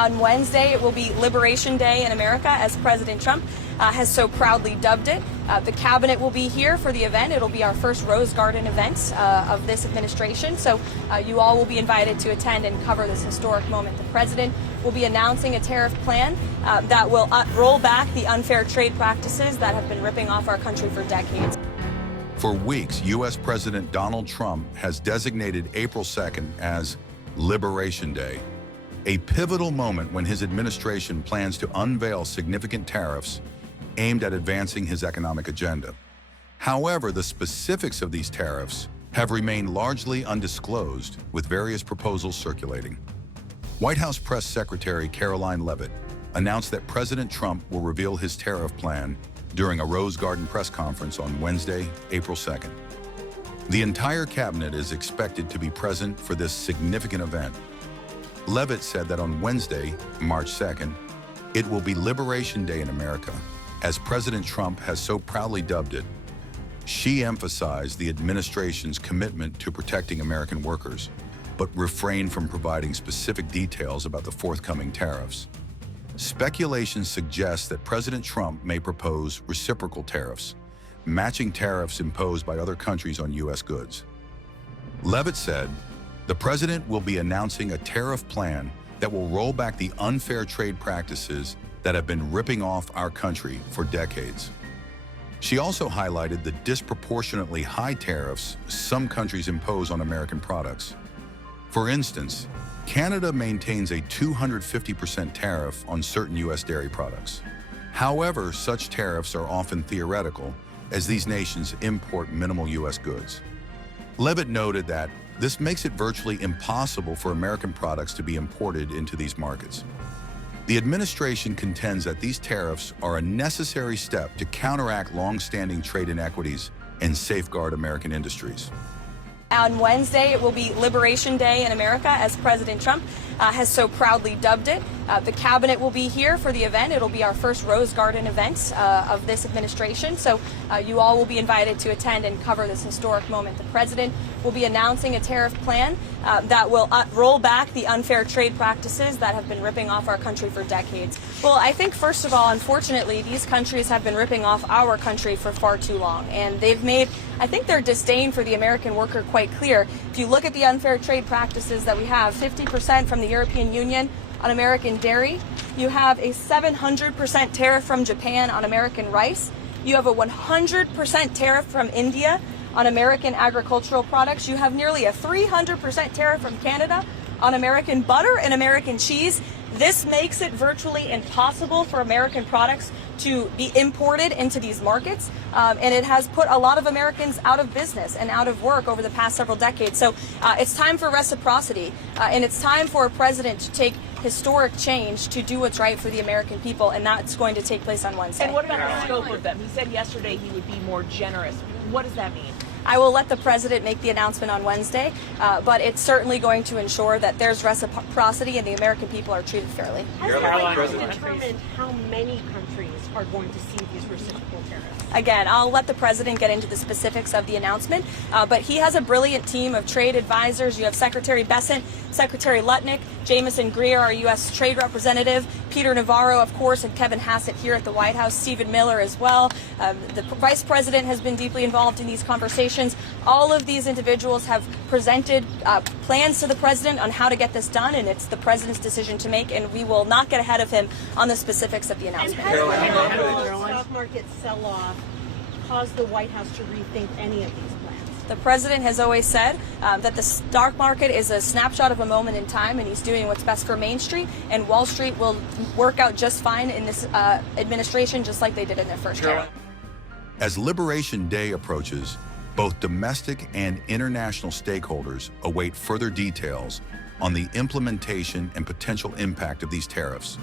On Wednesday, it will be Liberation Day in America, as President Trump has so proudly dubbed it. The cabinet will be here for the event. It'll be our first Rose Garden event of this administration. So you all will be invited to attend and cover this historic moment. The president will be announcing a tariff plan that will roll back the unfair trade practices that have been ripping off our country for decades. For weeks, U.S. President Donald Trump has designated April 2nd as Liberation Day, a pivotal moment when his administration plans to unveil significant tariffs aimed at advancing his economic agenda. However, the specifics of these tariffs have remained largely undisclosed, with various proposals circulating. White House Press Secretary Karoline Leavitt announced that President Trump will reveal his tariff plan during a Rose Garden press conference on Wednesday, April 2nd. The entire cabinet is expected to be present for this significant event. Leavitt said that on Wednesday, March 2nd, it will be Liberation Day in America, as President Trump has so proudly dubbed it. She emphasized the administration's commitment to protecting American workers, but refrained from providing specific details about the forthcoming tariffs. Speculation suggests that President Trump may propose reciprocal tariffs, matching tariffs imposed by other countries on U.S. goods. Leavitt said, the president will be announcing a tariff plan that will roll back the unfair trade practices that have been ripping off our country for decades. She also highlighted the disproportionately high tariffs some countries impose on American products. For instance, Canada maintains a 250% tariff on certain U.S. dairy products. However, such tariffs are often theoretical, as these nations import minimal U.S. goods. Leavitt noted that this makes it virtually impossible for American products to be imported into these markets. The administration contends that these tariffs are a necessary step to counteract long-standing trade inequities and safeguard American industries. On Wednesday, it will be Liberation Day in America, as President Trump has so proudly dubbed it. The cabinet will be here for the event. It'll be our first Rose Garden event of this administration. So you all will be invited to attend and cover this historic moment. The president will be announcing a tariff plan that will roll back the unfair trade practices that have been ripping off our country for decades. Well, I think, first of all, unfortunately, these countries have been ripping off our country for far too long. And they've made, I think, their disdain for the American worker quite clear. If you look at the unfair trade practices that we have, 50% from the European Union on American dairy. You have a 700% tariff from Japan on American rice. You have a 100% tariff from India on American agricultural products. You have nearly a 300% tariff from Canada on American butter and American cheese. This makes it virtually impossible for American products to be imported into these markets, and it has put a lot of Americans out of business and out of work over the past several decades. So it's time for reciprocity, and it's time for a president to take historic change to do what's right for the American people, and that's going to take place on Wednesday. And what about the scope of them? He said yesterday he would be more generous. What does that mean? I will let the president make the announcement on Wednesday, but it's certainly going to ensure that there's reciprocity and the American people are treated fairly. Has the White House determined how many countries are going to see these reciprocal tariffs? Again, I'll let the president get into the specifics of the announcement, but he has a brilliant team of trade advisors. You have Secretary Bessent, Secretary Lutnick, Jamieson Greer, our U.S. Trade Representative, Peter Navarro, of course, and Kevin Hassett here at the White House, Stephen Miller as well. The Vice President has been deeply involved in these conversations. All of these individuals have presented plans to the president on how to get this done, and it's the president's decision to make, and we will not get ahead of him on the specifics of the announcement. And has the stock market sell-off caused the White House to rethink any of these plans? The president has always said that the stock market is a snapshot of a moment in time, and he's doing what's best for Main Street, and Wall Street will work out just fine in this administration, just like they did in their first term. As Liberation Day approaches, both domestic and international stakeholders await further details on the implementation and potential impact of these tariffs.